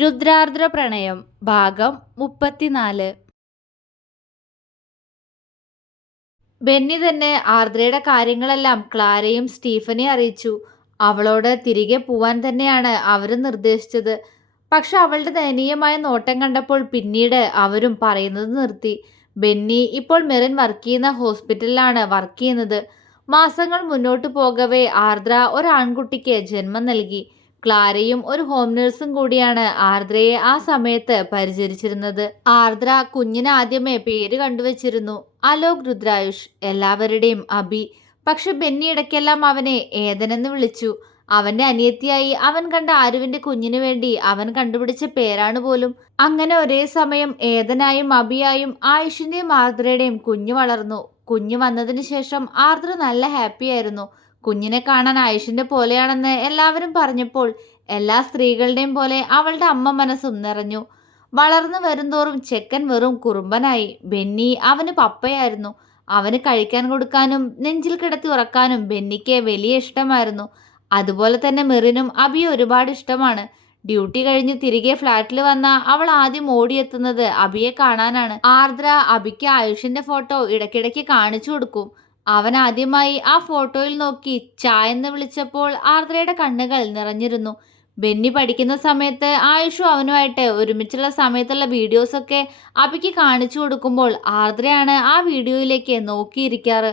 രുദ്രാർദ്ര പ്രണയം ഭാഗം മുപ്പത്തിനാല്. ബെന്നി തന്നെ ആർദ്രയുടെ കാര്യങ്ങളെല്ലാം ക്ലാരയും സ്റ്റീഫനെ അറിയിച്ചു. അവളോട് തിരികെ പോവാൻ തന്നെയാണ് അവരും നിർദ്ദേശിച്ചത്. പക്ഷെ അവളുടെ ദയനീയമായ നോട്ടം കണ്ടപ്പോൾ പിന്നീട് അവരും പറയുന്നത് നിർത്തി. ബെന്നി ഇപ്പോൾ മെറിൻ വർക്ക് ചെയ്യുന്ന ഹോസ്പിറ്റലിലാണ് വർക്ക് ചെയ്യുന്നത്. മാസങ്ങൾ മുന്നോട്ട് പോകവേ ആർദ്ര ഒരു ആൺകുട്ടിക്ക് ജന്മം നൽകി. ക്ലാരയും ഒരു ഹോം നഴ്സും കൂടിയാണ് ആർദ്രയെ ആ സമയത്ത് പരിചരിച്ചിരുന്നത്. ആർദ്ര കുഞ്ഞിന് ആദ്യമേ പേര് കണ്ടുവച്ചിരുന്നു. അലോക് രുദ്രായുഷ് എല്ലാവരുടെയും അഭി. പക്ഷെ ബെന്നി ഇടയ്ക്കെല്ലാം അവനെ ഏതനെന്ന് വിളിച്ചു. അവന്റെ അനിയത്തിയായി അവൻ കണ്ട ആരുവിന്റെ കുഞ്ഞിനു വേണ്ടി അവൻ കണ്ടുപിടിച്ച പേരാണ് പോലും. അങ്ങനെ ഒരേ സമയം ഏതനായും അഭിയായും ആയുഷിന്റെയും ആർദ്രയുടെയും കുഞ്ഞു വളർന്നു. കുഞ്ഞു വന്നതിന് ശേഷം ആർദ്ര നല്ല ഹാപ്പിയായിരുന്നു കുഞ്ഞിനെ കാണാൻ ആയുഷിന്റെ പോലെയാണെന്ന് എല്ലാവരും പറഞ്ഞപ്പോൾ എല്ലാ സ്ത്രീകളുടെയും പോലെ അവളുടെ അമ്മ മനസ്സും നിറഞ്ഞു. വളർന്നു വരുംതോറും ചെക്കൻ വെറും കുറുമ്പനായി. ബെന്നി അവന് പപ്പയായിരുന്നു. അവന് കഴിക്കാൻ കൊടുക്കാനും നെഞ്ചിൽ കിടത്തി ഉറക്കാനും ബെന്നിക്ക് വലിയ ഇഷ്ടമായിരുന്നു. അതുപോലെ തന്നെ മെറിനും അബിയെ ഒരുപാട് ഇഷ്ടമാണ്. ഡ്യൂട്ടി കഴിഞ്ഞ് തിരികെ ഫ്ലാറ്റിൽ വന്ന അവൾ ആദ്യം ഓടിയെത്തുന്നത് അബിയെ കാണാനാണ്. ആർദ്ര അബിക്ക് ആയുഷിന്റെ ഫോട്ടോ ഇടയ്ക്കിടയ്ക്ക് കാണിച്ചു കൊടുക്കും. അവൻ ആദ്യമായി ആ ഫോട്ടോയിൽ നോക്കി ചായ എന്ന് വിളിച്ചപ്പോൾ ആർദ്രയുടെ കണ്ണുകൾ നിറഞ്ഞിരുന്നു. ബെന്നി പഠിക്കുന്ന സമയത്ത് ആയുഷു അവനുമായിട്ട് ഒരുമിച്ചുള്ള സമയത്തുള്ള വീഡിയോസൊക്കെ അബിക്ക് കാണിച്ചു കൊടുക്കുമ്പോൾ ആർദ്രയാണ് ആ വീഡിയോയിലേക്ക് നോക്കിയിരിക്കാറ്.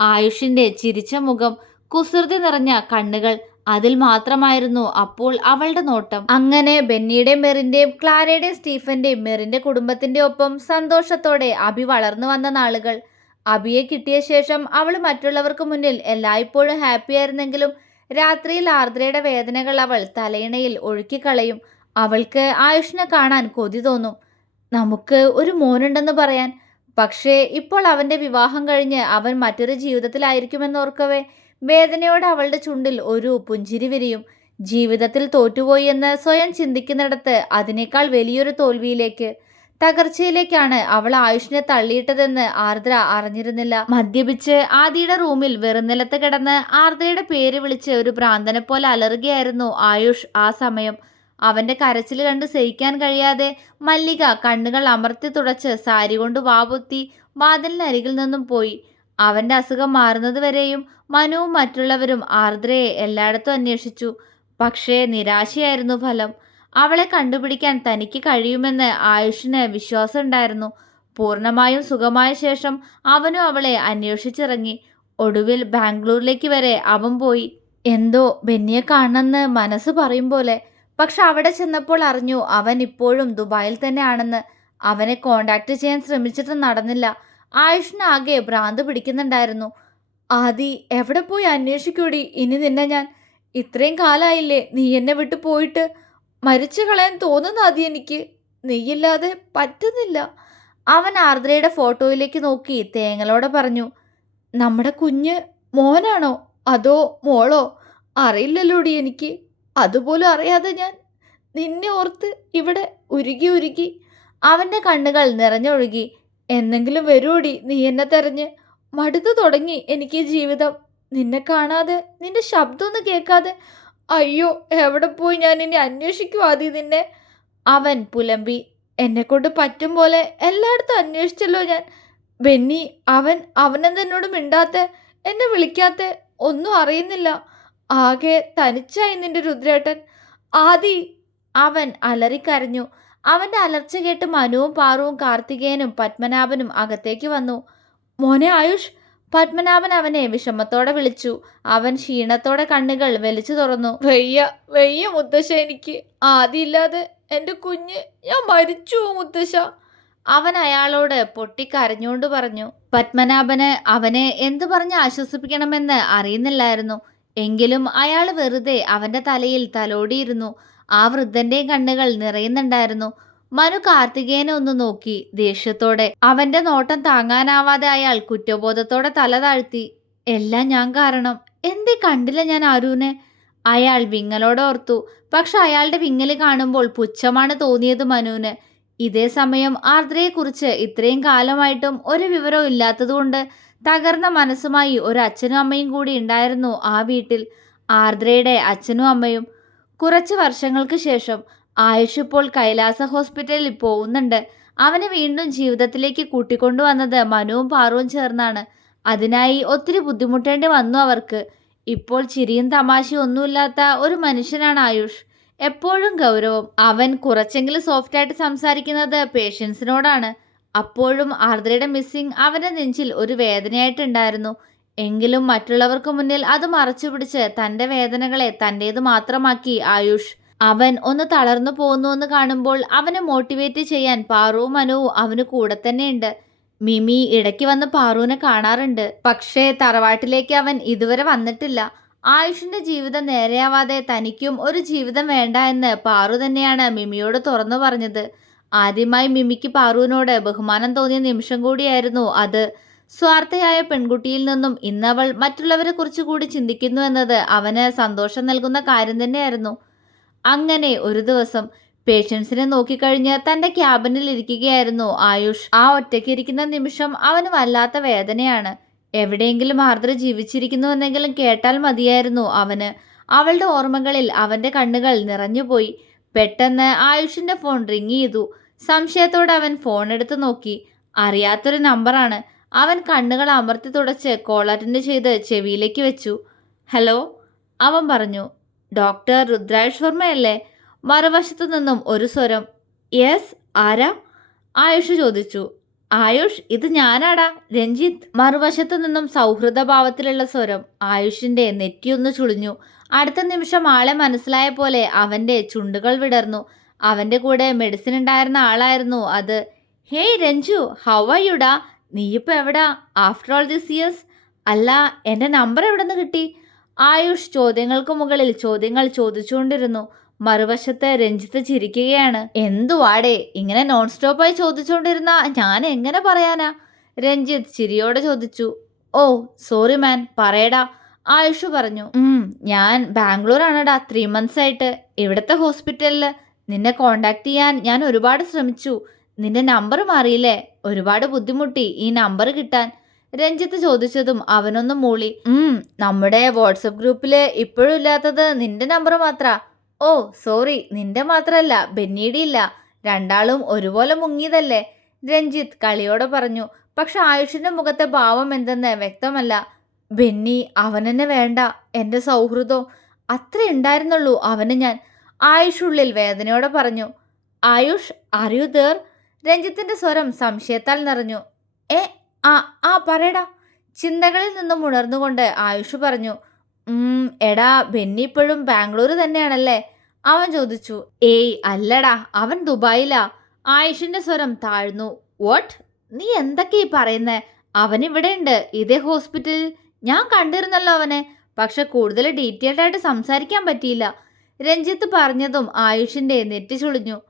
ആയുഷിന്റെ ചിരിച്ച മുഖം കുസൃതി നിറഞ്ഞ കണ്ണുകൾ അതിൽ മാത്രമായിരുന്നു അപ്പോൾ അവളുടെ നോട്ടം. അങ്ങനെ ബെന്നിയുടെ മെറിന്റെയും ക്ലാരയുടെയും സ്റ്റീഫന്റെയും മെറിന്റെ കുടുംബത്തിന്റെ ഒപ്പം സന്തോഷത്തോടെ അഭി വളർന്നു വന്ന നാളുകൾ. അഭിയെ കിട്ടിയ ശേഷം അവൾ മറ്റുള്ളവർക്ക് മുന്നിൽ എല്ലായ്പ്പോഴും ഹാപ്പിയായിരുന്നെങ്കിലും രാത്രിയിൽ ആർദ്രയുടെ വേദനകൾ അവൾ തലയിണയിൽ ഒഴുക്കിക്കളയും അവൾക്ക് ആയുഷിനെ കാണാൻ കൊതി തോന്നും. നമുക്ക് ഒരു മോനുണ്ടെന്ന് പറയാൻ. പക്ഷേ ഇപ്പോൾ അവന്റെ വിവാഹം കഴിഞ്ഞ് അവൻ മറ്റൊരു ജീവിതത്തിലായിരിക്കുമെന്നോർക്കവേ വേദനയോടെ അവളുടെ ചുണ്ടിൽ ഒരു പുഞ്ചിരി വിരിയും. ജീവിതത്തിൽ തോറ്റുപോയി എന്ന് സ്വയം ചിന്തിക്കുന്നിടത്ത് അതിനേക്കാൾ വലിയൊരു തോൽവിയിലേക്ക് തകർച്ചയിലേക്കാണ് അവൾ ആയുഷിനെ തള്ളിയിട്ടതെന്ന് ആർദ്ര അറിഞ്ഞിരുന്നില്ല. മദ്യപിച്ച് ആദിയുടെ റൂമിൽ വെറുനിലത്ത് കിടന്ന് ആർദ്രയുടെ പേര് വിളിച്ച് ഒരു ഭ്രാന്തനെ പോലെ അലറുകയായിരുന്നു ആയുഷ് ആ സമയം. അവന്റെ കരച്ചിൽ കണ്ട് സഹിക്കാൻ കഴിയാതെ മല്ലിക കണ്ണുകൾ അമർത്തി തുടച്ച് സാരി കൊണ്ട് വാപൊത്തി വാതിലിനരികിൽ നിന്നും പോയി. അവന്റെ അസുഖം മാറുന്നതുവരെയും മനുവും മറ്റുള്ളവരും ആർദ്രയെ എല്ലായിടത്തും അന്വേഷിച്ചു. പക്ഷേ നിരാശയായിരുന്നു ഫലം. അവളെ കണ്ടുപിടിക്കാൻ തനിക്ക് കഴിയുമെന്ന് ആയുഷിന് വിശ്വാസമുണ്ടായിരുന്നു. പൂർണമായും സുഖമായ ശേഷം അവനും അവളെ അന്വേഷിച്ചിറങ്ങി. ഒടുവിൽ ബാംഗ്ലൂരിലേക്ക് വരെ അവൻ പോയി. എന്തോ ബെന്നിയെ കാണണമെന്ന് മനസ്സ് പറയും പോലെ. പക്ഷെ അവിടെ ചെന്നപ്പോൾ അറിഞ്ഞു അവൻ ഇപ്പോഴും ദുബായിൽ തന്നെയാണെന്ന്. അവനെ കോണ്ടാക്ട് ചെയ്യാൻ ശ്രമിച്ചിട്ട് നടന്നില്ല. ആയുഷിനാകെ ഭ്രാന്ത് പിടിക്കുന്നുണ്ടായിരുന്നു. ആദി എവിടെ പോയി അന്വേഷിക്കൂടി? ഇനി നിന്നെ ഞാൻ. ഇത്രയും കാലായില്ലേ നീ എന്നെ വിട്ടു പോയിട്ട്? മരിച്ചു കളയാൻ തോന്നുന്ന ആദ്യം എനിക്ക്. നെയ്യില്ലാതെ പറ്റുന്നില്ല. അവൻ ആർദ്രയുടെ ഫോട്ടോയിലേക്ക് നോക്കി തേങ്ങലോടെ പറഞ്ഞു നമ്മുടെ കുഞ്ഞ് മോനാണോ? അതോ മോളോ? അറിയില്ലല്ലോടി എനിക്ക്. അതുപോലും അറിയാതെ ഞാൻ നിന്നെ ഓർത്ത് ഇവിടെ ഉരുകി ഉരുകി അവന്റെ കണ്ണുകൾ നിറഞ്ഞൊഴുകി. എന്നെങ്കിലും വരുമോടി നീ എന്നെ തെരഞ്ഞ്. മടുത്തു തുടങ്ങി എനിക്ക് ജീവിതം. നിന്നെ കാണാതെ നിന്റെ ശബ്ദമൊന്നും കേൾക്കാതെ അയ്യോ എവിടെ പോയി ഞാൻ ഇനി അന്വേഷിക്കും? ആദ്യം നിന്നെ. അവൻ പുലമ്പി. എന്നെക്കൊണ്ട് പറ്റും പോലെ എല്ലായിടത്തും അന്വേഷിച്ചല്ലോ ഞാൻ. ബെന്നി അവൻ അവനെന്തെന്നോട് മിണ്ടാത്ത എന്നെ വിളിക്കാത്ത ഒന്നും അറിയുന്നില്ല. ആകെ തനിച്ചായി നിന്റെ രുദ്രേട്ടൻ. ആദി അവൻ അലറിക്കരഞ്ഞു. അവന്റെ അലർച്ച കേട്ട് മനുവും പാറുവും കാർത്തികേയനും പത്മനാഭനും അകത്തേക്ക് വന്നു. മോനെ ആയുഷ് പത്മനാഭൻ അവനെ വിഷമത്തോടെ വിളിച്ചു. അവൻ ക്ഷീണത്തോടെ കണ്ണുകൾ വലിച്ചു തുറന്നു. വെയ്യ വെയ്യ മുത്തശ്ശ എനിക്ക്. ആദ്യമില്ലാതെ എന്റെ കുഞ്ഞ് ഞാൻ മരിച്ചു മുത്തശ്ശ. അവൻ അയാളോട് പൊട്ടിക്കരഞ്ഞുകൊണ്ട് പറഞ്ഞു പത്മനാഭന് അവനെ എന്തു പറഞ്ഞ് ആശ്വസിപ്പിക്കണമെന്ന് അറിയുന്നില്ലായിരുന്നു. എങ്കിലും അയാൾ വെറുതെ അവന്റെ തലയിൽ തലോടിയിരുന്നു. ആ വൃദ്ധന്റെയും കണ്ണുകൾ നിറയുന്നുണ്ടായിരുന്നു. മനു കാർത്തികേയനെ ഒന്ന് നോക്കി ദേഷ്യത്തോടെ. അവന്റെ നോട്ടം താങ്ങാനാവാതെ അയാൾ കുറ്റബോധത്തോടെ തല താഴ്ത്തി എല്ലാം ഞാൻ കാരണം. എന്തേ കണ്ടില്ല ഞാൻ അരുനെ അയാൾ വിങ്ങലോടെ ഓർത്തു. പക്ഷെ അയാളുടെ വിങ്ങൽ കാണുമ്പോൾ പുച്ഛമാണ് തോന്നിയത് മനുവിന്. ഇതേ സമയം ആർദ്രയെക്കുറിച്ച് ഇത്രയും കാലമായിട്ടും ഒരു വിവരവും ഇല്ലാത്തതുകൊണ്ട് തകർന്ന മനസ്സുമായി ഒരു അച്ഛനും അമ്മയും കൂടി ഉണ്ടായിരുന്നു ആ വീട്ടിൽ. ആർദ്രയുടെ അച്ഛനും അമ്മയും. കുറച്ച് വർഷങ്ങൾക്ക് ശേഷം ആയുഷ് ഇപ്പോൾ കൈലാസ ഹോസ്പിറ്റലിൽ പോകുന്നുണ്ട്. അവനെ വീണ്ടും ജീവിതത്തിലേക്ക് കൂട്ടിക്കൊണ്ടുവന്നത് മനുവും പാറുവും ചേർന്നാണ്. അതിനായി ഒത്തിരി ബുദ്ധിമുട്ടേണ്ടി വന്നു അവർക്ക്. ഇപ്പോൾ ചിരിയും തമാശയും ഒന്നുമില്ലാത്ത ഒരു മനുഷ്യനാണ് ആയുഷ്. എപ്പോഴും ഗൗരവം അവൻ കുറച്ചെങ്കിലും സോഫ്റ്റായിട്ട് സംസാരിക്കുന്നത് പേഷ്യൻസിനോടാണ് അപ്പോഴും ആർദ്രയുടെ മിസ്സിംഗ് അവന്റെ നെഞ്ചിൽ ഒരു വേദനയായിട്ടുണ്ടായിരുന്നു. എങ്കിലും മറ്റുള്ളവർക്ക് മുന്നിൽ അത് മറച്ചു പിടിച്ച് തന്റെ വേദനകളെ തന്റേത് മാത്രമാക്കി ആയുഷ്. അവൻ ഒന്ന് തളർന്നു പോകുന്നു എന്ന് കാണുമ്പോൾ അവനെ മോട്ടിവേറ്റ് ചെയ്യാൻ പാറുവും മനുവും അവന് കൂടെ തന്നെയുണ്ട് മിമി ഇടയ്ക്ക് വന്ന് പാറുവിനെ കാണാറുണ്ട്. പക്ഷേ തറവാട്ടിലേക്ക് അവൻ ഇതുവരെ വന്നിട്ടില്ല. ആയുഷിന്റെ ജീവിതം നേരെയാവാതെ തനിക്കും ഒരു ജീവിതം വേണ്ട എന്ന് പാറു തന്നെയാണ് മിമിയോട് തുറന്നു പറഞ്ഞത്. ആദ്യമായി മിമിക്ക് പാറുവിനോട് ബഹുമാനം തോന്നിയ നിമിഷം കൂടിയായിരുന്നു അത്. സ്വാർത്ഥയായ പെൺകുട്ടിയിൽ നിന്നും ഇന്നവൾ മറ്റുള്ളവരെ കുറിച്ച് കൂടി ചിന്തിക്കുന്നു എന്നത് അവന് സന്തോഷം നൽകുന്ന കാര്യം തന്നെയായിരുന്നു. അങ്ങനെ ഒരു ദിവസം പേഷ്യൻസിനെ നോക്കിക്കഴിഞ്ഞ് തന്റെ ക്യാബിനിൽ ഇരിക്കുകയായിരുന്നു ആയുഷ്. ആ ഒറ്റയ്ക്ക് ഇരിക്കുന്ന നിമിഷം അവന് വല്ലാത്ത വേദനയാണ്. എവിടെയെങ്കിലും ആർദ്ര ജീവിച്ചിരിക്കുന്നു എന്നെങ്കിലും കേട്ടാൽ മതിയായിരുന്നു അവന്. അവളുടെ ഓർമ്മകളിൽ അവന്റെ കണ്ണുകൾ നിറഞ്ഞുപോയി. പെട്ടെന്ന് ആയുഷിന്റെ ഫോൺ റിങ് ചെയ്തു. സംശയത്തോടെ അവൻ ഫോൺ എടുത്ത് നോക്കി. അറിയാത്തൊരു നമ്പറാണ്. അവൻ കണ്ണുകൾ അമർത്തി തുടച്ച് കോൾ അറ്റൻഡ് ചെയ്ത് ചെവിയിലേക്ക് വെച്ചു. ഹലോ അവൻ പറഞ്ഞു. ഡോക്ടർ രുദ്രാജ് വർമ്മയല്ലേ മറുവശത്തു നിന്നും ഒരു സ്വരം. യെസ് ആരാ? ആയുഷ് ചോദിച്ചു. ആയുഷ് ഇത് ഞാനാടാ. രഞ്ജിത്ത് മറുവശത്തു നിന്നും സൗഹൃദഭാവത്തിലുള്ള സ്വരം. ആയുഷിന്റെ നെറ്റിയൊന്ന് ചുളിഞ്ഞു. അടുത്ത നിമിഷം ആളെ മനസ്സിലായ പോലെ അവന്റെ ചുണ്ടുകൾ വിടർന്നു. അവന്റെ കൂടെ മെഡിസിൻ ഉണ്ടായിരുന്ന ആളായിരുന്നു അത്. ഹേയ് രഞ്ജു ഹൗ ആർ യുടാ നീയിപ്പോൾ എവിടാ? ആഫ്റ്റർ ഓൾ ദിസ് ഇയേഴ്സ് അല്ല എന്റെ നമ്പർ എവിടെ നിന്ന് കിട്ടി? ആയുഷ് ചോദ്യങ്ങൾക്ക് മുകളിൽ ചോദ്യങ്ങൾ ചോദിച്ചുകൊണ്ടിരുന്നു. മറുവശത്ത് രഞ്ജിത്ത് ചിരിക്കുകയാണ്. എന്തുവാടേ ഇങ്ങനെ നോൺ സ്റ്റോപ്പായി ചോദിച്ചുകൊണ്ടിരുന്ന ഞാൻ എങ്ങനെ പറയാനാ? രഞ്ജിത്ത് ചിരിയോടെ ചോദിച്ചു. ഓ സോറി മാൻ പറയടാ. ആയുഷ് പറഞ്ഞു. ഞാൻ ബാംഗ്ലൂരാണടാ ത്രീ മന്ത്സ് ആയിട്ട്. ഇവിടുത്തെ ഹോസ്പിറ്റലിൽ നിന്നെ കോണ്ടാക്ട് ചെയ്യാൻ ഞാൻ ഒരുപാട് ശ്രമിച്ചു. നിന്റെ നമ്പർ മാറിയില്ലേ? ഒരുപാട് ബുദ്ധിമുട്ടി ഈ നമ്പർ കിട്ടാൻ. രഞ്ജിത്ത് ചോദിച്ചതും അവനൊന്നും മൂളി. ഉം നമ്മുടെ വാട്സപ്പ് ഗ്രൂപ്പിൽ ഇപ്പോഴും ഇല്ലാത്തത് നിന്റെ നമ്പർ മാത്രാ. ഓ സോറി നിന്റെ മാത്രല്ല ബെന്നിയുടെ ഇല്ല. രണ്ടാളും ഒരുപോലെ മുങ്ങിയതല്ലേ? രഞ്ജിത്ത് കളിയോടെ പറഞ്ഞു. പക്ഷെ ആയുഷിന്റെ മുഖത്തെ ഭാവം എന്തെന്ന് വ്യക്തമല്ല. ബെന്നി അവനെന്നെ വേണ്ട എന്റെ സൗഹൃദം. അത്ര ഉണ്ടായിരുന്നുള്ളൂ അവന് ഞാൻ. ആയുഷ് ഉള്ളിൽ വേദനയോടെ പറഞ്ഞു. ആയുഷ് അറിയു ദേർ രഞ്ജിത്തിന്റെ സ്വരം സംശയത്താൽ നിറഞ്ഞു. ഏ ആ ആ പറയടാ. ചിന്തകളിൽ നിന്നും ഉണർന്നുകൊണ്ട് ആയുഷ് പറഞ്ഞു എടാ ബെന്നി ഇപ്പോഴും ബാംഗ്ലൂർ തന്നെയാണല്ലേ? അവൻ ചോദിച്ചു ഏയ് അല്ലടാ അവൻ ദുബായിലാ. ആയുഷിന്റെ സ്വരം താഴ്ന്നു. വാട്ട് നീ എന്തൊക്കെയാ പറയുന്നേ? അവൻ ഇവിടെ ഉണ്ട്. ഇതേ ഹോസ്പിറ്റലിൽ ഞാൻ കണ്ടിരുന്നല്ലോ അവനെ. പക്ഷെ കൂടുതൽ ഡീറ്റെയിൽഡ് ആയിട്ട് സംസാരിക്കാൻ പറ്റിയില്ല. രഞ്ജിത്ത് പറഞ്ഞതും ആയുഷിന്റെ നെറ്റി ചുളിഞ്ഞു.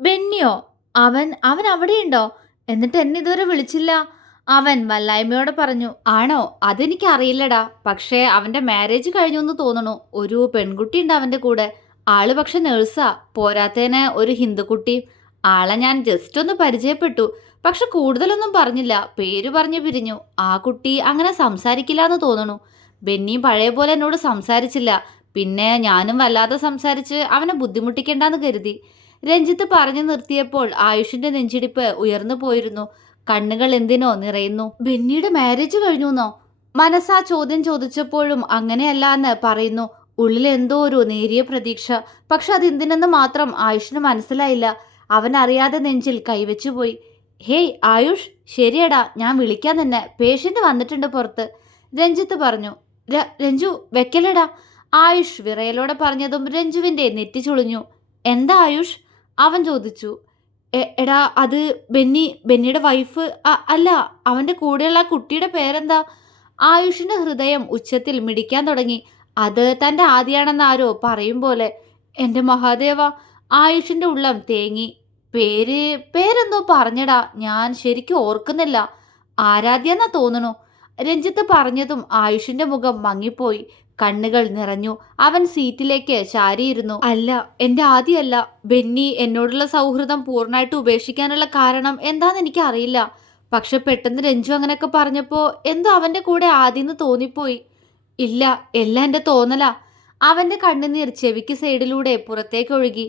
ബെന്നിയോ? അവൻ അവൻ അവിടെയുണ്ടോ? എന്നിട്ട് എന്നെ ഇതുവരെ വിളിച്ചില്ല. അവൻ വല്ലായ്മയോടെ പറഞ്ഞു ആണോ? അതെനിക്ക് അറിയില്ലടാ പക്ഷേ അവന്റെ മാരേജ് കഴിഞ്ഞു എന്ന് തോന്നണു. ഒരു പെൺകുട്ടി ഉണ്ട് അവന്റെ കൂടെ. ആൾ പക്ഷെ നേഴ്സാ പോരാത്തേന് ഒരു ഹിന്ദുക്കുട്ടി. ആളെ ഞാൻ ജസ്റ്റ് ഒന്ന് പരിചയപ്പെട്ടു. പക്ഷെ കൂടുതലൊന്നും പറഞ്ഞില്ല. പേര് പറഞ്ഞു പിരിഞ്ഞു. ആ കുട്ടി അങ്ങനെ സംസാരിക്കില്ല എന്ന് തോന്നണു. ബെന്നിയും പഴയ പോലെ എന്നോട് സംസാരിച്ചില്ല. പിന്നെ ഞാനും വല്ലാതെ സംസാരിച്ച് അവനെ ബുദ്ധിമുട്ടിക്കേണ്ടെന്ന് കരുതി. രഞ്ജിത്ത് പറഞ്ഞു നിർത്തിയപ്പോൾ ആയുഷിന്റെ നെഞ്ചിടിപ്പ് ഉയർന്നു പോയിരുന്നു. കണ്ണുകൾ എന്തിനോ നിറയുന്നു. ബെന്നിയുടെ മാരേജ് കഴിഞ്ഞുന്നോ? മനസ്സാ ചോദ്യം ചോദിച്ചപ്പോഴും അങ്ങനെയല്ല എന്ന് പറയുന്നു. ഉള്ളിൽ എന്തോ ഒരു നേരിയ പ്രതീക്ഷ. പക്ഷെ അതെന്തിനെന്ന് മാത്രം ആയുഷിന് മനസ്സിലായില്ല. അവൻ അറിയാതെ നെഞ്ചിൽ കൈവച്ചു പോയി. ഹേയ് ആയുഷ് ശരിയടാ ഞാൻ വിളിക്കാൻ തന്നെ പേഷ്യന്റ് വന്നിട്ടുണ്ട് പുറത്ത്. രഞ്ജിത്ത് പറഞ്ഞു. രഞ്ജു വെക്കലടാ. ആയുഷ് വിറയലോടെ പറഞ്ഞതും രഞ്ജുവിന്റെ നെറ്റി ചുളിഞ്ഞു. എന്താ ആയുഷ്? അവൻ ചോദിച്ചു. "എ- എടാ അത് ബെന്നി ബെന്നിയുടെ വൈഫ് അല്ല അവന്റെ കൂടെയുള്ള ആ കുട്ടിയുടെ പേരെന്താ? ആയുഷിന്റെ ഹൃദയം ഉച്ചത്തിൽ മിടിക്കാൻ തുടങ്ങി. അത് തന്റെ ആദ്യാണെന്ന് ആരോ പറയും പോലെ. എന്റെ മഹാദേവ ആയുഷിന്റെ ഉള്ളം തേങ്ങി. പേര് പേരെന്തോ പറഞ്ഞടാ ഞാൻ ശരിക്കും ഓർക്കുന്നില്ല. ആരാധ്യ തോന്നണു. രഞ്ജിത്ത് പറഞ്ഞതും ആയുഷിന്റെ മുഖം മങ്ങിപ്പോയി. കണ്ണുകൾ നിറഞ്ഞു. അവൻ സീറ്റിലേക്ക് ചാരിയിരുന്നു. അല്ല എന്റെ ആദ്യമല്ല ബെന്നി എന്നോടുള്ള സൗഹൃദം പൂർണമായിട്ട് ഉപേക്ഷിക്കാനുള്ള കാരണം എന്താന്ന് എനിക്ക് അറിയില്ല പക്ഷെ പെട്ടെന്ന് രഞ്ജു അങ്ങനെയൊക്കെ പറഞ്ഞപ്പോൾ എന്തോ അവന്റെ കൂടെ ആദ്യം തോന്നിപ്പോയി. ഇല്ല എല്ലാം എന്റെ തോന്നലാ. അവന്റെ കണ്ണുനീർ ചെവിക്ക് സൈഡിലൂടെ പുറത്തേക്ക് ഒഴുകി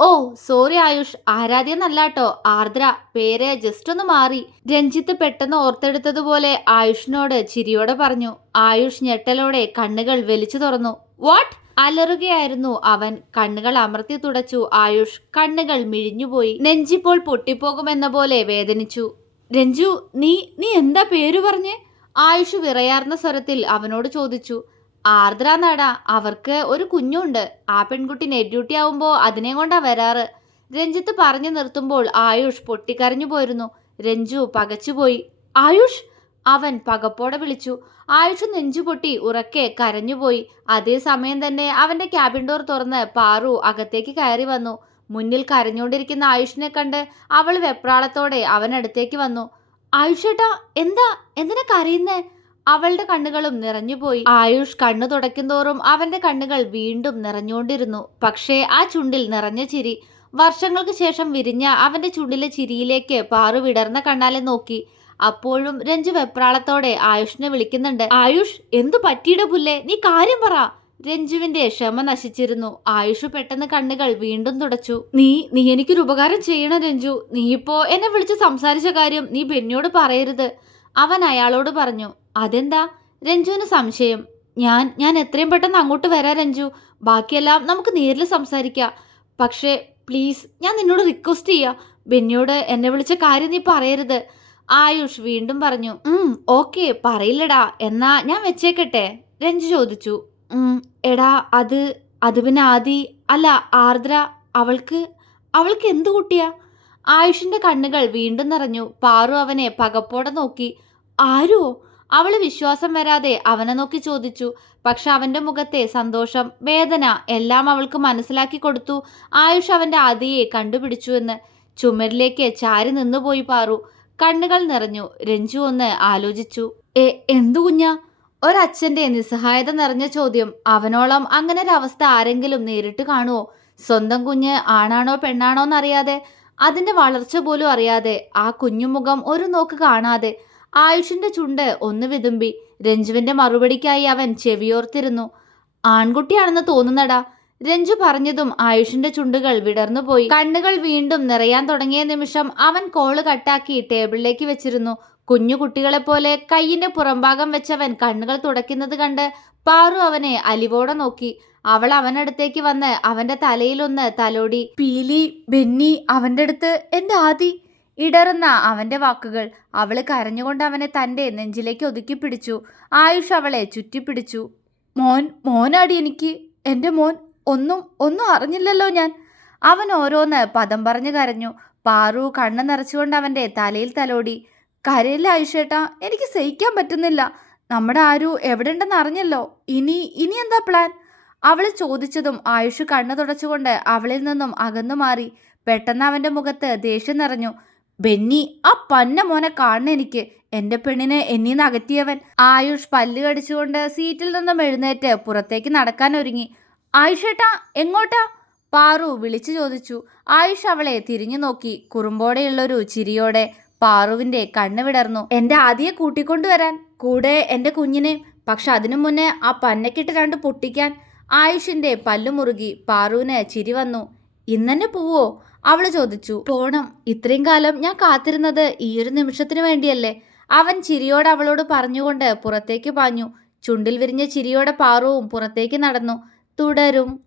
ഓ സോറി ആയുഷ്. ആരാധ്യ നല്ലാട്ടോ ആർദ്ര പേര് ജസ്റ്റ് ഒന്ന് മാറി. രഞ്ജിത്ത് പെട്ടെന്ന് ഓർത്തെടുത്തതുപോലെ ആയുഷിനോട് ചിരിയോടെ പറഞ്ഞു. ആയുഷ് ഞെട്ടലോടെ കണ്ണുകൾ വലിച്ചു തുറന്നു. വാട്ട് അലറുകയായിരുന്നു അവൻ. കണ്ണുകൾ അമർത്തി തുടച്ചു. ആയുഷ് കണ്ണുകൾ മിഴിഞ്ഞുപോയി. നെഞ്ചിപ്പോൾ പൊട്ടിപ്പോകുമെന്ന പോലെ വേദനിച്ചു. രഞ്ജു നീ നീ എന്താ പേര് പറഞ്ഞേ? ആയുഷ് വിറയാർന്ന സ്വരത്തിൽ അവനോട് ചോദിച്ചു. ആർദ്ര അവർക്ക് ഒരു കുഞ്ഞുണ്ട്. ആ പെൺകുട്ടി നെറ്റ് ഡ്യൂട്ടി ആവുമ്പോൾ അതിനെ കൊണ്ടാ വരാറ്. രഞ്ജിത്ത് പറഞ്ഞു നിർത്തുമ്പോൾ ആയുഷ് പൊട്ടിക്കരഞ്ഞു പോയിരുന്നു. രഞ്ജു പകച്ചുപോയി ആയുഷ്? അവൻ പകപ്പോടെ വിളിച്ചു. ആയുഷ് നെഞ്ചു പൊട്ടി ഉറക്കെ കരഞ്ഞുപോയി അതേസമയം തന്നെ അവന്റെ ക്യാബിൻ ഡോർ തുറന്ന് പാറു അകത്തേക്ക് കയറി വന്നു. മുന്നിൽ കരഞ്ഞുകൊണ്ടിരിക്കുന്ന ആയുഷിനെ കണ്ട് അവൾ വെപ്രാളത്തോടെ അവനടുത്തേക്ക് വന്നു. ആയുഷേട്ടാ എന്താ? എന്തിനാ കരയുന്നേ? അവളുടെ കണ്ണുകളും നിറഞ്ഞുപോയി. ആയുഷ് കണ്ണു തുടയ്ക്കുന്തോറും അവന്റെ കണ്ണുകൾ വീണ്ടും നിറഞ്ഞുകൊണ്ടിരുന്നു. പക്ഷേ ആ ചുണ്ടിൽ നിറഞ്ഞ ചിരി വർഷങ്ങൾക്ക് ശേഷം വിരിഞ്ഞ അവന്റെ ചുണ്ടിലെ ചിരിയിലേക്ക് പാറു വിടർന്ന കണ്ണാലെ നോക്കി. അപ്പോഴും രഞ്ജു വെപ്രാളത്തോടെ ആയുഷിനെ വിളിക്കുന്നുണ്ട്. ആയുഷ് എന്തു പറ്റിയിട പുല്ലേ? നീ കാര്യം പറ. രഞ്ജുവിന്റെ ക്ഷമ നശിച്ചിരുന്നു. ആയുഷ് പെട്ടെന്ന് കണ്ണുകൾ വീണ്ടും തുടച്ചു. നീ നീ എനിക്കൊരു ഉപകാരം ചെയ്യണം രഞ്ജു. നീ ഇപ്പോ എന്നെ വിളിച്ച് സംസാരിച്ച കാര്യം നീ ബെന്നിയോട് പറയരുത്. അവൻ അയാളോട് പറഞ്ഞു. അതെന്താ? രഞ്ജുവിന് സംശയം. ഞാൻ ഞാൻ എത്രയും പെട്ടെന്ന് അങ്ങോട്ട് വരാം രഞ്ജു. ബാക്കിയെല്ലാം നമുക്ക് നേരിൽ സംസാരിക്കാം. പക്ഷേ പ്ലീസ് ഞാൻ നിന്നോട് റിക്വസ്റ്റ് ചെയ്യാം. ബെന്നിയോട് എന്നെ വിളിച്ച കാര്യം നീ പറയരുത്. ആയുഷ് വീണ്ടും പറഞ്ഞു ഓക്കെ പറയില്ലടാ. എന്നാ ഞാൻ വെച്ചേക്കട്ടെ. രഞ്ജു ചോദിച്ചു എടാ അത് അത് പിന്നെ ആദി അല്ല ആർദ്ര അവൾക്ക് അവൾക്ക് എന്തു കുട്ടിയാ? ആയുഷിന്റെ കണ്ണുകൾ വീണ്ടും നിറഞ്ഞു. പാറു അവനെ പകപ്പോടെ നോക്കി ആരുവോ? അവൾ വിശ്വാസം വരാതെ അവനെ നോക്കി ചോദിച്ചു. പക്ഷെ അവന്റെ മുഖത്തെ സന്തോഷം വേദന എല്ലാം അവൾക്ക് മനസ്സിലാക്കി കൊടുത്തു. ആയുഷ് അവന്റെ ആദിയെ കണ്ടുപിടിച്ചു എന്ന്. ചുമരിലേക്ക് ചാരി നിന്നുപോയി പാറു. കണ്ണുകൾ നിറഞ്ഞു. രഞ്ജു ഒന്ന് ആലോചിച്ചു. ഏ എന്തു കുഞ്ഞ? ഒരച്ഛന്റെ നിസ്സഹായത നിറഞ്ഞ ചോദ്യം. അവനോളം അങ്ങനെ ഒരു അവസ്ഥ ആരെങ്കിലും നേരിട്ട് കാണുമോ സ്വന്തം കുഞ്ഞ് ആണാണോ പെണ്ണാണോ എന്നറിയാതെ അതിന്റെ വളർച്ച പോലും അറിയാതെ ആ കുഞ്ഞുമുഖം ഒരു നോക്ക് കാണാതെ ആയുഷിന്റെ ചുണ്ട് ഒന്ന് വിതുമ്പി രഞ്ജുവിന്റെ മറുപടിക്കായി അവൻ ചെവിയോർത്തിരുന്നു. ആൺകുട്ടിയാണെന്ന് തോന്നുന്നടാ രഞ്ജു പറഞ്ഞതും ആയുഷിന്റെ ചുണ്ടുകൾ വിടർന്നുപോയി. കണ്ണുകൾ വീണ്ടും നിറയാൻ തുടങ്ങിയ നിമിഷം അവൻ കോൾ കട്ടാക്കി ടേബിളിലേക്ക് വെച്ചിരുന്നു. കുഞ്ഞു കുട്ടികളെ പോലെ കയ്യിന്റെ പുറംഭാഗം വെച്ചവൻ കണ്ണുകൾ തുടയ്ക്കുന്നത് കണ്ട് പാറു അവനെ അലിവോടെ നോക്കി. അവൾ അവനടുത്തേക്ക് വന്ന് അവന്റെ തലയിലൊന്ന് തലോടി പീലി ബെന്നി അവന്റെ അടുത്ത് എന്റെ ആദി ഇടറുന്ന അവന്റെ വാക്കുകൾ അവൾ കരഞ്ഞുകൊണ്ട് അവനെ തന്റെ നെഞ്ചിലേക്ക് ഒതുക്കി പിടിച്ചു. ആയുഷ് അവളെ ചുറ്റിപ്പിടിച്ചു. മോൻ മോനാടി എനിക്ക്. എന്റെ മോൻ ഒന്നും ഒന്നും അറിഞ്ഞില്ലല്ലോ ഞാൻ. അവൻ ഓരോന്ന് പദം പറഞ്ഞു കരഞ്ഞു. പാറു കണ്ണ് നിറച്ചുകൊണ്ട് അവന്റെ തലയിൽ തലോടി. കരയില്ല ആയുഷേട്ടാ എനിക്ക് സഹിക്കാൻ പറ്റുന്നില്ല. നമ്മുടെ ആരു എവിടെ ഉണ്ടെന്ന് അറിഞ്ഞല്ലോ. ഇനി ഇനി എന്താ പ്ലാൻ? അവൾ ചോദിച്ചതും ആയുഷ് കണ്ണു തുടച്ചുകൊണ്ട് അവളിൽ നിന്നും അകന്നു മാറി. പെട്ടെന്ന് അവന്റെ മുഖത്ത് ദേഷ്യം നിറഞ്ഞു. ബെന്നി ആ പന്ന മോനെ കാണണ എനിക്ക്. എന്റെ പെണ്ണിനെ എന്നീ അകറ്റിയവൻ. ആയുഷ് പല്ല് കടിച്ചുകൊണ്ട് സീറ്റിൽ നിന്നും എഴുന്നേറ്റ് പുറത്തേക്ക് നടക്കാൻ ഒരുങ്ങി. ആയുഷേട്ടാ എങ്ങോട്ടാ? പാറു വിളിച്ചു ചോദിച്ചു. ആയുഷ് അവളെ തിരിഞ്ഞു നോക്കി. കുറുമ്പോടെയുള്ളൊരു ചിരിയോടെ പാറുവിന്റെ കണ്ണു വിടർന്നു. എന്റെ ആദിയെ കൂട്ടിക്കൊണ്ടുവരാൻ. കൂടെ എന്റെ കുഞ്ഞിനെ. പക്ഷെ അതിനു മുന്നേ ആ പന്നക്കിട്ട് രണ്ട് പൊട്ടിക്കാൻ. ആയുഷിന്റെ പല്ലു മുറുകി പാറുവിന് ചിരി വന്നു. ഇന്നെ പോവോ? അവൾ ചോദിച്ചു പോണം ഇത്രയും കാലം ഞാൻ കാത്തിരുന്നത് ഈ ഒരു നിമിഷത്തിനു വേണ്ടിയല്ലേ? അവൻ ചിരിയോട് അവളോട് പറഞ്ഞുകൊണ്ട് പുറത്തേക്ക് പാഞ്ഞു. ചുണ്ടിൽ വിരിഞ്ഞ ചിരിയോടെ പാറുവും പുറത്തേക്ക് നടന്നു. തുടരും.